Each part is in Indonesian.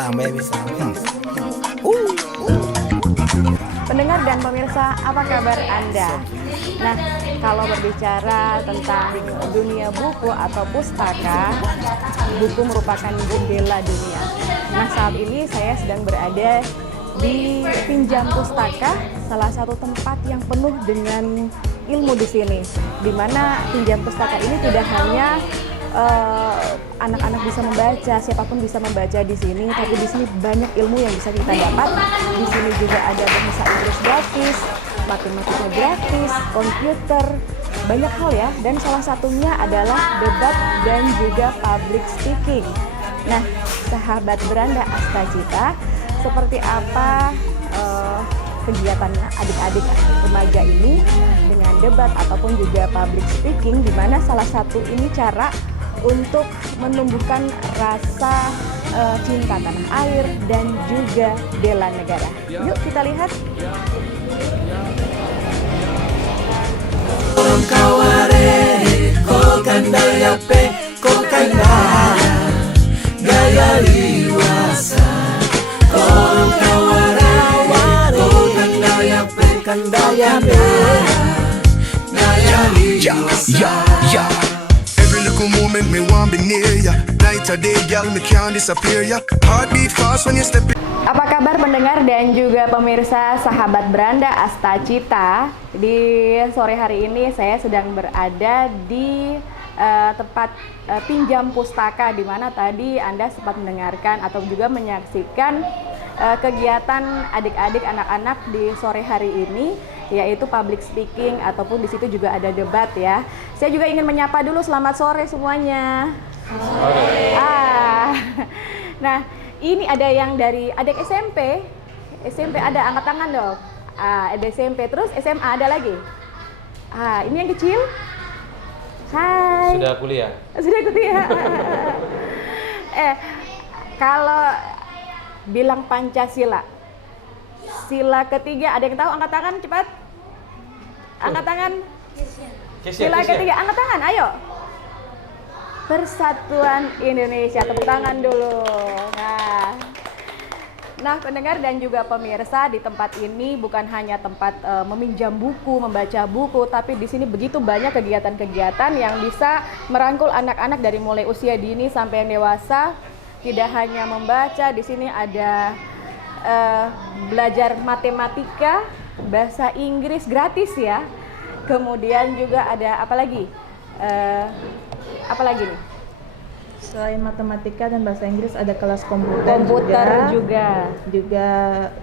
sound, baby. Pendengar dan pemirsa, apa kabar Anda? Nah, kalau berbicara tentang dunia buku atau pustaka, buku merupakan jendela dunia. Nah, saat ini saya sedang berada di Pinjam Pustaka, salah satu tempat yang penuh dengan ilmu di sini. Di mana Pinjam Pustaka ini tidak hanya anak-anak bisa membaca, siapapun bisa membaca di sini, tapi di sini banyak ilmu yang bisa kita dapat. Di sini juga ada bahasa Inggris gratis, matematika gratis, komputer, banyak hal ya. Dan salah satunya adalah debat dan juga public speaking. Nah, sahabat Beranda Astacita, seperti apa kegiatannya adik-adik remaja ini dengan debat ataupun juga public speaking, di mana salah satu ini cara untuk menumbuhkan rasa cinta tanah air dan juga bela negara. Yuk kita lihat. Every little moment me want be near ya. Night or day, girl, me can't disappear ya. Heartbeat fast when you step in. Apa kabar pendengar dan juga pemirsa sahabat Beranda Astacita? Di sore hari ini saya sedang berada di tempat pinjam pustaka, di mana tadi Anda sempat mendengarkan atau juga menyaksikan kegiatan adik-adik anak-anak di sore hari ini, yaitu public speaking ataupun di situ juga ada debat ya. Saya juga ingin menyapa dulu, selamat sore semuanya. Sore. Nah, ini ada yang dari adik SMP. SMP ada, angkat tangan dong. Ada SMP, terus SMA ada lagi. Ini yang kecil. Hai. Sudah kuliah. Sudah kuliah. Kalau bilang Pancasila, sila ketiga, ada yang tahu? Angkat tangan cepat. Angkat tangan. Sila ketiga, angkat tangan, ayo. Persatuan Indonesia, tepuk tangan dulu. Nah, pendengar dan juga pemirsa, di tempat ini bukan hanya tempat meminjam buku, membaca buku, tapi di sini begitu banyak kegiatan-kegiatan yang bisa merangkul anak-anak dari mulai usia dini sampai yang dewasa. Tidak hanya membaca, di sini ada belajar matematika, bahasa Inggris gratis ya. Kemudian juga ada apa lagi? Apa lagi nih? Selain matematika dan bahasa Inggris ada kelas komputer, juga. Juga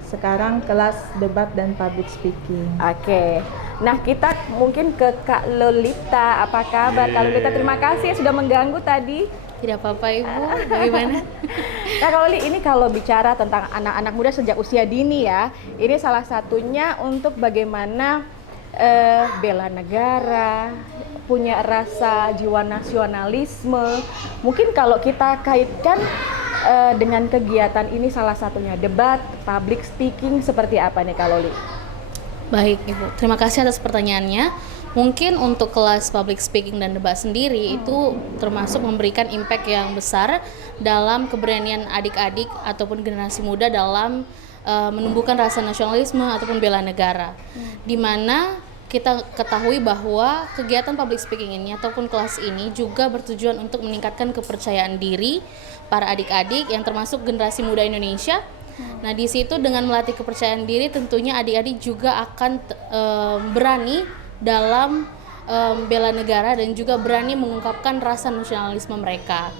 sekarang kelas debat dan public speaking. Oke. Nah, kita mungkin ke Kak Lolita. Apa kabar Kak Lolita? Terima kasih sudah mengganggu tadi. Tidak apa-apa Ibu, bagaimana? Nah, kalau ini kalau bicara tentang anak-anak muda sejak usia dini ya, ini salah satunya untuk bagaimana bela negara, punya rasa jiwa nasionalisme. Mungkin kalau kita kaitkan dengan kegiatan ini salah satunya debat, public speaking, seperti apa nih Kak Loli? Baik Ibu, terima kasih atas pertanyaannya. Mungkin untuk kelas public speaking dan debat sendiri itu termasuk memberikan impact yang besar dalam keberanian adik-adik ataupun generasi muda dalam menumbuhkan rasa nasionalisme ataupun bela negara. Di mana kita ketahui bahwa kegiatan public speaking ini ataupun kelas ini juga bertujuan untuk meningkatkan kepercayaan diri para adik-adik yang termasuk generasi muda Indonesia. Nah, di situ dengan melatih kepercayaan diri tentunya adik-adik juga akan berani dalam bela negara dan juga berani mengungkapkan rasa nasionalisme mereka.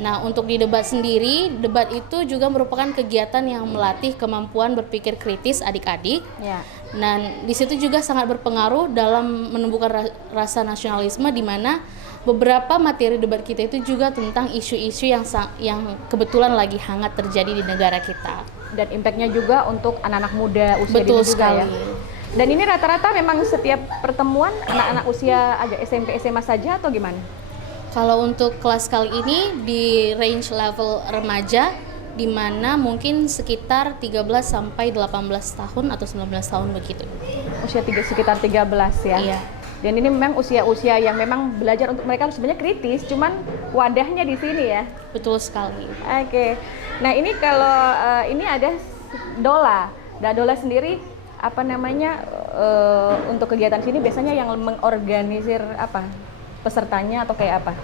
Nah, untuk di debat sendiri, debat itu juga merupakan kegiatan yang melatih kemampuan berpikir kritis adik-adik. Ya. Dan di situ juga sangat berpengaruh dalam menumbuhkan rasa nasionalisme, di mana beberapa materi debat kita itu juga tentang isu-isu yang kebetulan lagi hangat terjadi di negara kita. Dan impactnya juga untuk anak-anak muda usia Betul dini juga sekali. ya. Dan ini rata-rata memang setiap pertemuan anak-anak usia aja SMP SMA saja atau gimana? Kalau untuk kelas kali ini di range level remaja, di mana mungkin sekitar 13 sampai 18 tahun atau 19 tahun begitu. Sekitar 13 ya? Iya. Dan ini memang usia-usia yang memang belajar untuk mereka sebenarnya kritis, cuman wadahnya di sini ya. Betul sekali. Oke. Nah, ini kalau ini ada dola. Nah, dola sendiri apa namanya untuk kegiatan sini biasanya yang mengorganisir apa? Pesertanya atau kayak apa?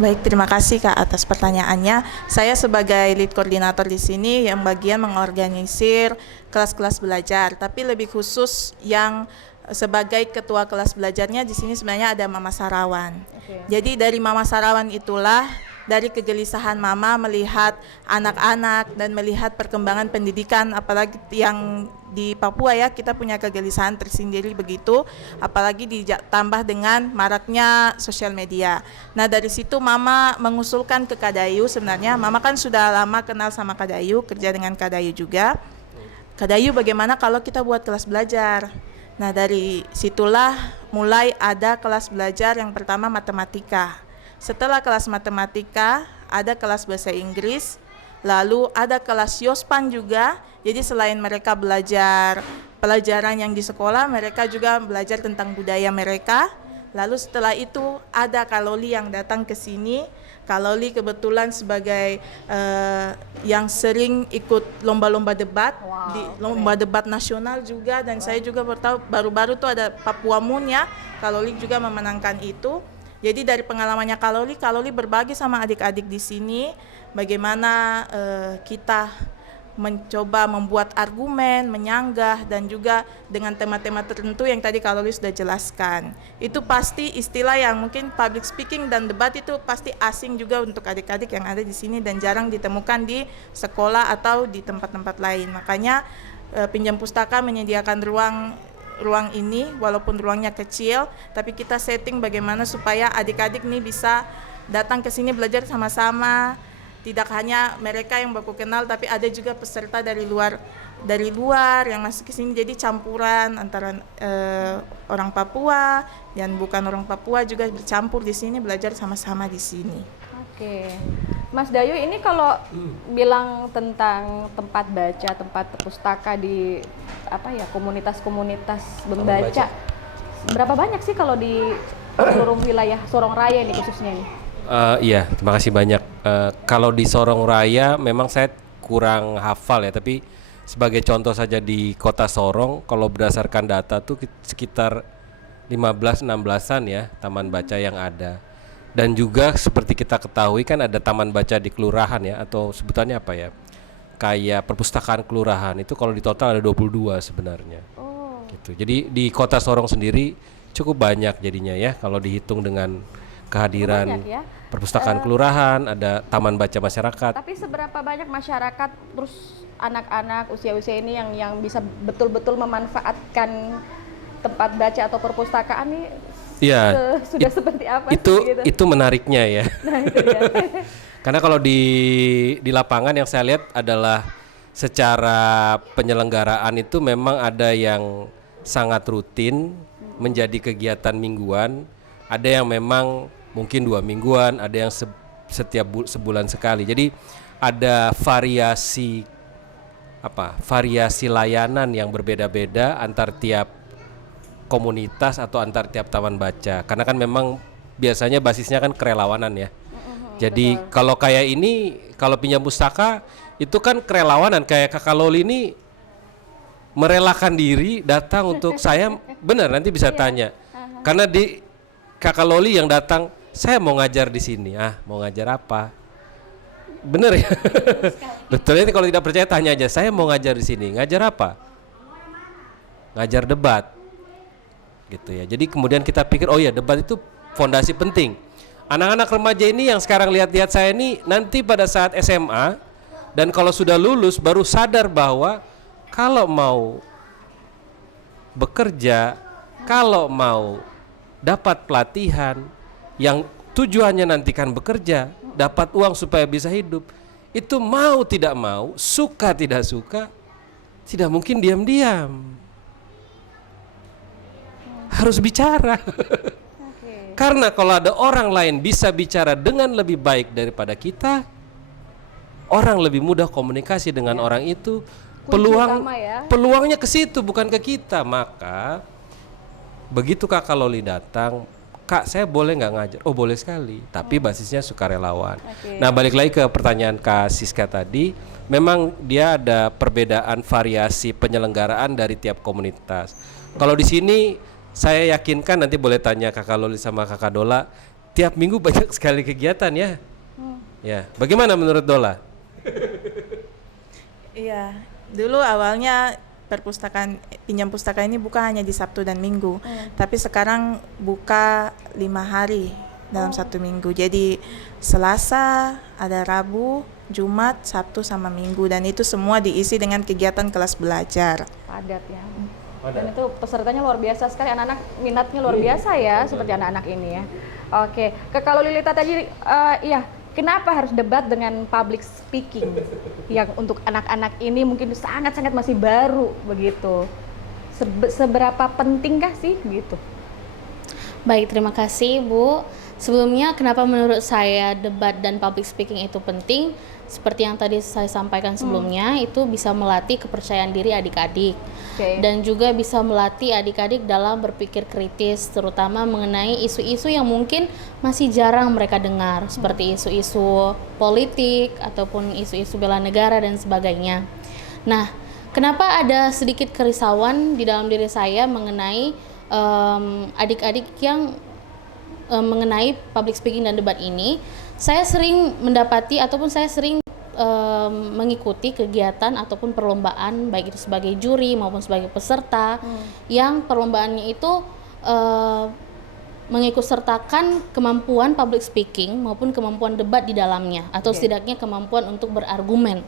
Baik, terima kasih Kak atas pertanyaannya. Saya sebagai lead koordinator di sini yang bagian mengorganisir kelas-kelas belajar, tapi lebih khusus yang sebagai ketua kelas belajarnya di sini sebenarnya ada Mama Sarawan. Oke. Jadi dari Mama Sarawan itulah dari kegelisahan Mama melihat anak-anak dan melihat perkembangan pendidikan, apalagi yang di Papua ya, kita punya kegelisahan tersendiri begitu, apalagi ditambah dengan maraknya sosial media. Nah, dari situ Mama mengusulkan ke Kadayu. Sebenarnya Mama kan sudah lama kenal sama Kadayu, kerja dengan Kadayu juga. Kadayu, bagaimana kalau kita buat kelas belajar? Nah, dari situlah mulai ada kelas belajar yang pertama matematika. Setelah kelas matematika, ada kelas bahasa Inggris, lalu ada kelas Yospan juga. Jadi selain mereka belajar pelajaran yang di sekolah, mereka juga belajar tentang budaya mereka. Lalu setelah itu ada Kaloli yang datang ke sini. Kaloli kebetulan sebagai yang sering ikut lomba-lomba debat, di lomba debat nasional juga, dan saya juga baru-baru tuh ada Papua Moon ya. Kaloli juga memenangkan itu. Jadi dari pengalamannya Kaloli berbagi sama adik-adik di sini bagaimana kita mencoba membuat argumen, menyanggah, dan juga dengan tema-tema tertentu yang tadi Kaloli sudah jelaskan. Itu pasti istilah yang mungkin public speaking dan debat itu pasti asing juga untuk adik-adik yang ada di sini dan jarang ditemukan di sekolah atau di tempat-tempat lain. Makanya Pinjam Pustaka menyediakan ruang ini, walaupun ruangnya kecil, tapi kita setting bagaimana supaya adik-adik nih bisa datang ke sini belajar sama-sama. Tidak hanya mereka yang baku kenal, tapi ada juga peserta dari luar yang masuk ke sini. Jadi campuran antara orang Papua dan bukan orang Papua juga bercampur di sini, belajar sama-sama di sini. Oke. Mas Dayu, ini kalau bilang tentang tempat baca, tempat pustaka di apa ya, komunitas-komunitas membaca, berapa banyak sih kalau di seluruh wilayah Sorong Raya ini khususnya ini? Iya, terima kasih banyak. Kalau di Sorong Raya memang saya kurang hafal ya, tapi sebagai contoh saja di Kota Sorong, kalau berdasarkan data tuh sekitar 15-16an ya taman baca yang ada. Dan juga seperti kita ketahui kan ada taman baca di kelurahan ya, atau sebutannya apa ya, kayak perpustakaan kelurahan. Itu kalau di total ada 22 sebenarnya. Gitu. Jadi di Kota Sorong sendiri cukup banyak jadinya ya, kalau dihitung dengan kehadiran ya? perpustakaan kelurahan, ada taman baca masyarakat. Tapi seberapa banyak masyarakat, terus anak-anak usia-usia ini yang bisa betul-betul memanfaatkan tempat baca atau perpustakaan nih? Iya. Sudah seperti apa itu sih, gitu? Itu menariknya ya. Nah, itu dia. Karena kalau di lapangan yang saya lihat adalah secara penyelenggaraan itu memang ada yang sangat rutin menjadi kegiatan mingguan, ada yang memang mungkin 2 mingguan, ada yang setiap sebulan sekali. Jadi ada variasi layanan yang berbeda-beda antar tiap komunitas atau antar tiap taman baca. Karena kan memang biasanya basisnya kan kerelawanan ya. Jadi kalau kayak ini, kalau Pinjam Pustaka itu kan kerelawanan, kayak Kakak Loli ini merelakan diri datang untuk saya, benar nanti bisa tanya. Karena di Kakak Loli yang datang, saya mau ngajar di sini. Mau ngajar apa? Bener ya? Betul, ini kalau tidak percaya tanya aja. Saya mau ngajar di sini. Ngajar apa? Ngajar debat. Gitu ya. Jadi kemudian kita pikir, oh ya, debat itu fondasi penting. Anak-anak remaja ini yang sekarang lihat-lihat saya ini nanti pada saat SMA dan kalau sudah lulus baru sadar bahwa kalau mau bekerja, kalau mau dapat pelatihan yang tujuannya nanti kan bekerja, dapat uang supaya bisa hidup, itu mau tidak mau, suka tidak suka, tidak mungkin diam-diam. Harus bicara. Karena kalau ada orang lain bisa bicara dengan lebih baik daripada kita, orang lebih mudah komunikasi dengan orang itu, peluangnya ke situ bukan ke kita. Maka begitu Kakak Loli datang, Kak saya boleh nggak ngajar? Oh boleh sekali, tapi basisnya sukarelawan. Oke. Nah balik lagi ke pertanyaan Kak Siska tadi, memang dia ada perbedaan variasi penyelenggaraan dari tiap komunitas. Kalau di sini saya yakinkan, nanti boleh tanya Kakak Loli sama Kakak Dola, tiap minggu banyak sekali kegiatan ya. Ya, bagaimana menurut Dola? Iya, dulu awalnya pinjam pustaka ini buka hanya di Sabtu dan Minggu, tapi sekarang buka 5 hari dalam 1 minggu. Jadi Selasa, ada Rabu, Jumat, Sabtu sama Minggu, dan itu semua diisi dengan kegiatan kelas belajar. Padat ya. Dan itu pesertanya luar biasa sekali, anak-anak minatnya luar biasa ya, seperti anak-anak ini ya. Oke, kalau Lilita tadi, iya, kenapa harus debat dengan public speaking yang untuk anak-anak ini mungkin sangat-sangat masih baru begitu? Seberapa pentingkah sih gitu? Baik, terima kasih Bu. Sebelumnya kenapa menurut saya debat dan public speaking itu penting? Seperti yang tadi saya sampaikan sebelumnya, itu bisa melatih kepercayaan diri adik-adik. Dan juga bisa melatih adik-adik dalam berpikir kritis, terutama mengenai isu-isu yang mungkin masih jarang mereka dengar, seperti isu-isu politik ataupun isu-isu bela negara dan sebagainya. Nah, kenapa ada sedikit kerisauan di dalam diri saya mengenai adik-adik yang mengenai public speaking dan debat ini? Saya sering mendapati ataupun saya sering mengikuti kegiatan ataupun perlombaan, baik itu sebagai juri maupun sebagai peserta, yang perlombaannya itu mengikutsertakan kemampuan public speaking maupun kemampuan debat di dalamnya, atau setidaknya kemampuan untuk berargumen.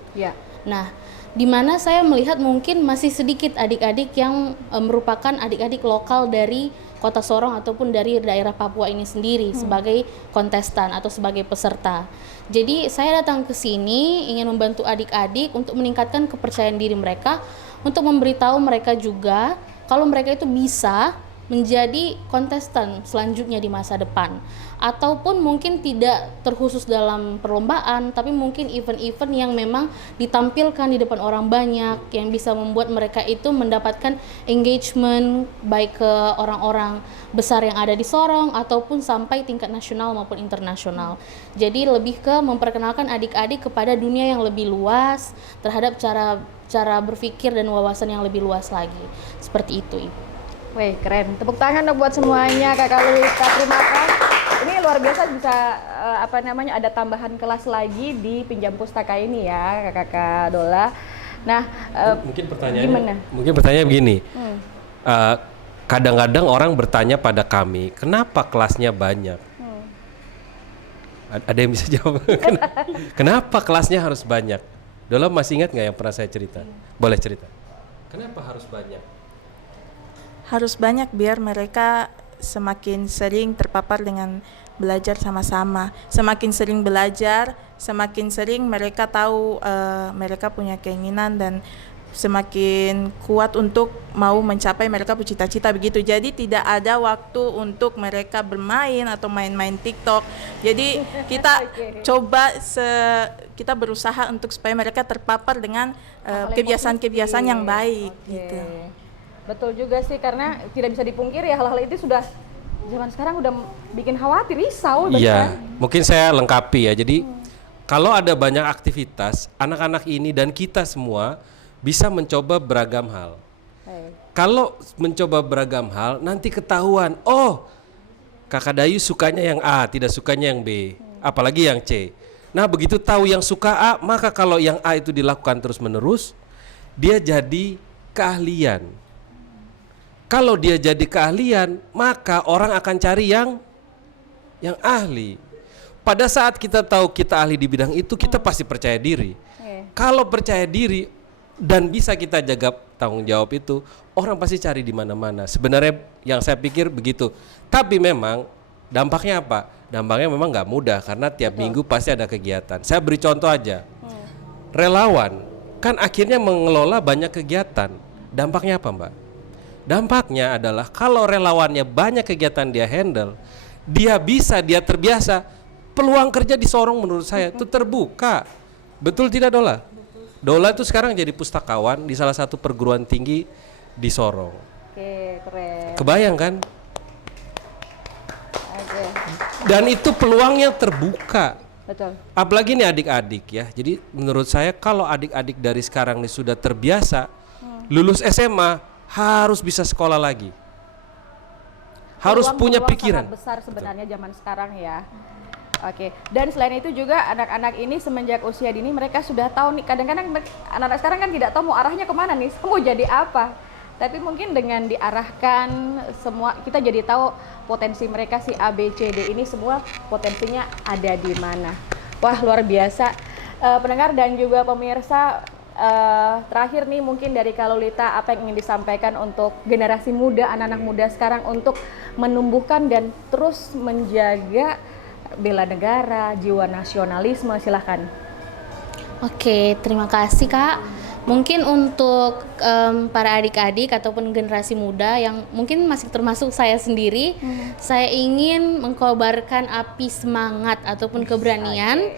Nah, di mana saya melihat mungkin masih sedikit adik-adik yang merupakan adik-adik lokal dari Kota Sorong ataupun dari daerah Papua ini sendiri sebagai kontestan atau sebagai peserta. Jadi saya datang ke sini ingin membantu adik-adik untuk meningkatkan kepercayaan diri mereka, untuk memberitahu mereka juga kalau mereka itu bisa menjadi kontestan selanjutnya di masa depan, ataupun mungkin tidak terkhusus dalam perlombaan, tapi mungkin event-event yang memang ditampilkan di depan orang banyak, yang bisa membuat mereka itu mendapatkan engagement baik ke orang-orang besar yang ada di Sorong ataupun sampai tingkat nasional maupun internasional. Jadi lebih ke memperkenalkan adik-adik kepada dunia yang lebih luas terhadap cara berpikir dan wawasan yang lebih luas lagi. Seperti itu, Ibu. Wih, keren. Tepuk tangan dong buat semuanya, Kakak Lilita. Terima kasih. Ini luar biasa bisa ada tambahan kelas lagi di pinjam pustaka ini ya, Kakak Dola. Nah, mungkin pertanyaannya begini. Kadang-kadang orang bertanya pada kami, kenapa kelasnya banyak? Ada yang bisa jawab? Kenapa kelasnya harus banyak? Dola masih ingat nggak yang pernah saya cerita? Boleh cerita. Kenapa harus banyak? Harus banyak biar mereka semakin sering terpapar dengan belajar sama-sama. Semakin sering belajar, semakin sering mereka tahu mereka punya keinginan dan semakin kuat untuk mau mencapai mereka punya cita-cita begitu. Jadi tidak ada waktu untuk mereka bermain atau main-main TikTok. Jadi kita kita berusaha untuk supaya mereka terpapar dengan kebiasaan-kebiasaan yang baik gitu. Betul juga sih, karena tidak bisa dipungkiri ya, hal-hal itu sudah zaman sekarang udah bikin khawatir, risau. Iya, mungkin saya lengkapi ya. Jadi kalau ada banyak aktivitas, anak-anak ini dan kita semua bisa mencoba beragam hal. Kalau mencoba beragam hal, nanti ketahuan, oh Kakak Dayu sukanya yang A, tidak sukanya yang B, apalagi yang C. Nah begitu tahu yang suka A, maka kalau yang A itu dilakukan terus-menerus, dia jadi keahlian. Kalau dia jadi keahlian, maka orang akan cari yang ahli. Pada saat kita tahu kita ahli di bidang itu, kita pasti percaya diri. Kalau percaya diri dan bisa kita jaga tanggung jawab itu, orang pasti cari di mana-mana. Sebenarnya yang saya pikir begitu. Tapi memang dampaknya apa? Dampaknya memang nggak mudah karena tiap minggu pasti ada kegiatan. Saya beri contoh aja. Relawan kan akhirnya mengelola banyak kegiatan. Dampaknya apa, Mbak? Dampaknya adalah kalau relawannya banyak kegiatan dia handle, dia terbiasa, peluang kerja di Sorong menurut saya itu terbuka. Betul tidak Dola? Dola itu sekarang jadi pustakawan di salah satu perguruan tinggi di Sorong. Oke, keren. Kebayang kan? Dan itu peluangnya terbuka. Betul. Apalagi nih adik-adik ya. Jadi menurut saya kalau adik-adik dari sekarang nih sudah terbiasa lulus SMA harus bisa sekolah lagi. Harus punya Peluang-peluang pikiran. sangat besar sebenarnya zaman sekarang ya. Oke, dan selain itu juga anak-anak ini semenjak usia dini mereka sudah tahu nih, kadang-kadang anak-anak sekarang kan tidak tahu mau arahnya kemana nih, mau jadi apa. Tapi mungkin dengan diarahkan semua, kita jadi tahu potensi mereka si A, B, C, D ini semua potensinya ada di mana. Wah, luar biasa. Pendengar dan juga pemirsa, terakhir nih mungkin dari Kalolita, apa yang ingin disampaikan untuk generasi muda, anak-anak muda sekarang untuk menumbuhkan dan terus menjaga bela negara, jiwa nasionalisme, silahkan. Oke, terima kasih Kak. Mungkin untuk para adik-adik ataupun generasi muda yang mungkin masih termasuk saya sendiri, saya ingin mengkobarkan api semangat ataupun keberanian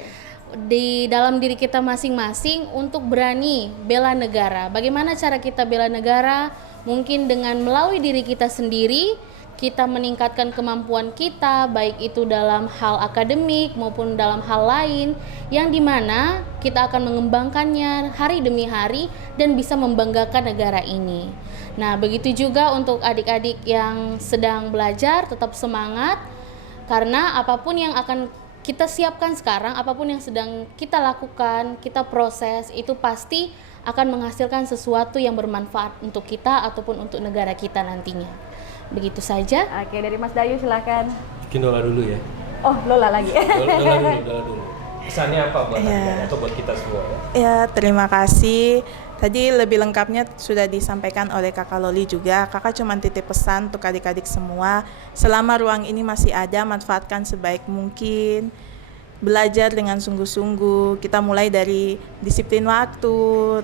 di dalam diri kita masing-masing untuk berani bela negara. Bagaimana cara kita bela negara? Mungkin dengan melalui diri kita sendiri, kita meningkatkan kemampuan kita, baik itu dalam hal akademik maupun dalam hal lain, yang dimana kita akan mengembangkannya hari demi hari dan bisa membanggakan negara ini. Nah, begitu juga untuk adik-adik yang sedang belajar, tetap semangat, karena apapun yang akan kita siapkan sekarang, apapun yang sedang kita lakukan, kita proses, itu pasti akan menghasilkan sesuatu yang bermanfaat untuk kita ataupun untuk negara kita nantinya. Begitu saja. Oke, dari Mas Dayu silahkan. Mungkin Lola dulu ya. Oh, Lola lagi. Lola dulu. Kesannya apa buat adik-adik atau buat kita semua ya? Ya, terima kasih. Tadi lebih lengkapnya sudah disampaikan oleh Kakak Loli juga. Kakak cuma titip pesan untuk adik-adik semua. Selama ruang ini masih ada, manfaatkan sebaik mungkin. Belajar dengan sungguh-sungguh. Kita mulai dari disiplin waktu,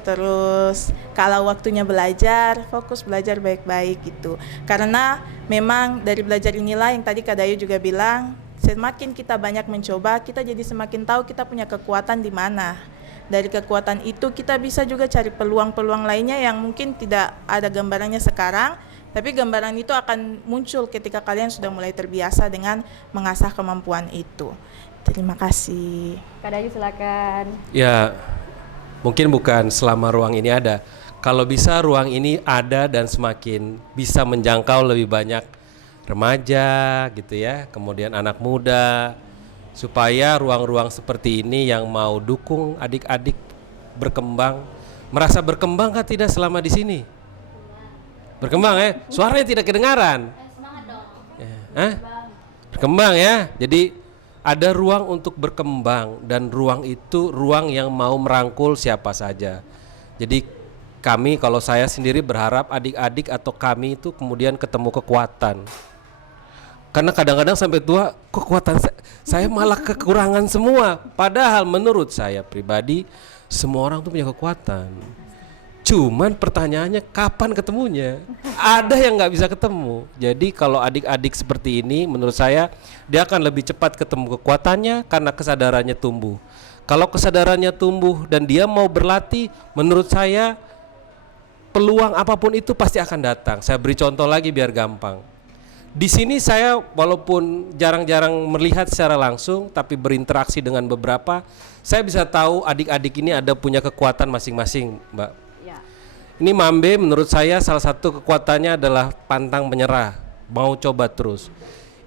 terus kalau waktunya belajar, fokus belajar baik-baik gitu. Karena memang dari belajar inilah yang tadi Kak Dayu juga bilang, semakin kita banyak mencoba, kita jadi semakin tahu kita punya kekuatan di mana. Dari kekuatan itu kita bisa juga cari peluang-peluang lainnya yang mungkin tidak ada gambarannya sekarang, tapi gambaran itu akan muncul ketika kalian sudah mulai terbiasa dengan mengasah kemampuan itu. Terima kasih. Kak Dayu silakan. Ya, mungkin bukan selama ruang ini ada. Kalau bisa ruang ini ada dan semakin bisa menjangkau lebih banyak remaja gitu ya, kemudian anak muda, supaya ruang-ruang seperti ini yang mau dukung adik-adik berkembang, merasa berkembang kan tidak selama di sini? Berkembang ya? Suaranya tidak kedengaran. Semangat dong. Berkembang ya. Jadi ada ruang untuk berkembang dan ruang itu ruang yang mau merangkul siapa saja. Jadi kami, kalau saya sendiri berharap adik-adik atau kami itu kemudian ketemu kekuatan. Karena kadang-kadang sampai tua kekuatan saya malah kekurangan semua. Padahal menurut saya pribadi semua orang tuh punya kekuatan. Cuman pertanyaannya kapan ketemunya? Ada yang nggak bisa ketemu. Jadi kalau adik-adik seperti ini, menurut saya dia akan lebih cepat ketemu kekuatannya karena kesadarannya tumbuh. Kalau kesadarannya tumbuh dan dia mau berlatih, menurut saya peluang apapun itu pasti akan datang. Saya beri contoh lagi biar gampang. Di sini saya walaupun jarang-jarang melihat secara langsung, tapi berinteraksi dengan beberapa, saya bisa tahu adik-adik ini ada punya kekuatan masing-masing, Mbak. Ini Mambe menurut saya salah satu kekuatannya adalah pantang menyerah, mau coba terus.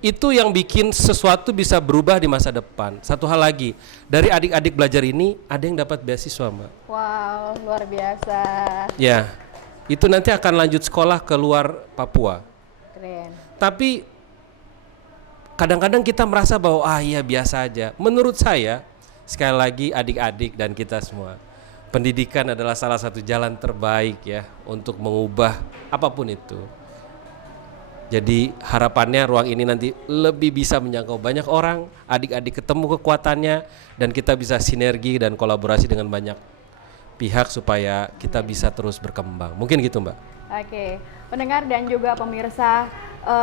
Itu yang bikin sesuatu bisa berubah di masa depan. Satu hal lagi, dari adik-adik belajar ini ada yang dapat beasiswa, Mbak. Wow, luar biasa. Ya, itu nanti akan lanjut sekolah ke luar Papua. Keren. Tapi kadang-kadang kita merasa bahwa iya biasa aja. Menurut saya, sekali lagi adik-adik dan kita semua, pendidikan adalah salah satu jalan terbaik ya untuk mengubah apapun itu. Jadi harapannya ruang ini nanti lebih bisa menjangkau banyak orang, adik-adik ketemu kekuatannya, dan kita bisa sinergi dan kolaborasi dengan banyak pihak supaya kita bisa terus berkembang. Mungkin gitu, Mbak. Oke, pendengar dan juga pemirsa,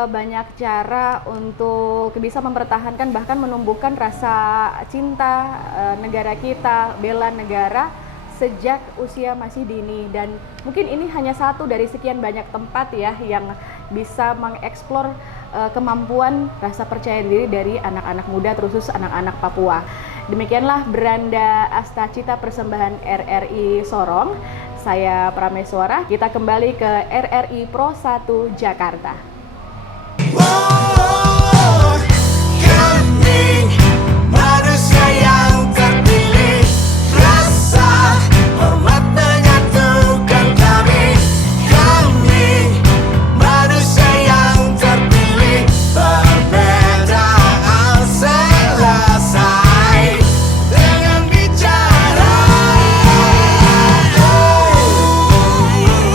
banyak cara untuk bisa mempertahankan bahkan menumbuhkan rasa cinta negara kita, bela negara sejak usia masih dini, dan mungkin ini hanya satu dari sekian banyak tempat ya yang bisa mengeksplor kemampuan rasa percaya diri dari anak-anak muda, terkhusus anak-anak Papua. Demikianlah Beranda Astacita persembahan RRI Sorong. Saya Prameswara, kita kembali ke RRI Pro 1 Jakarta.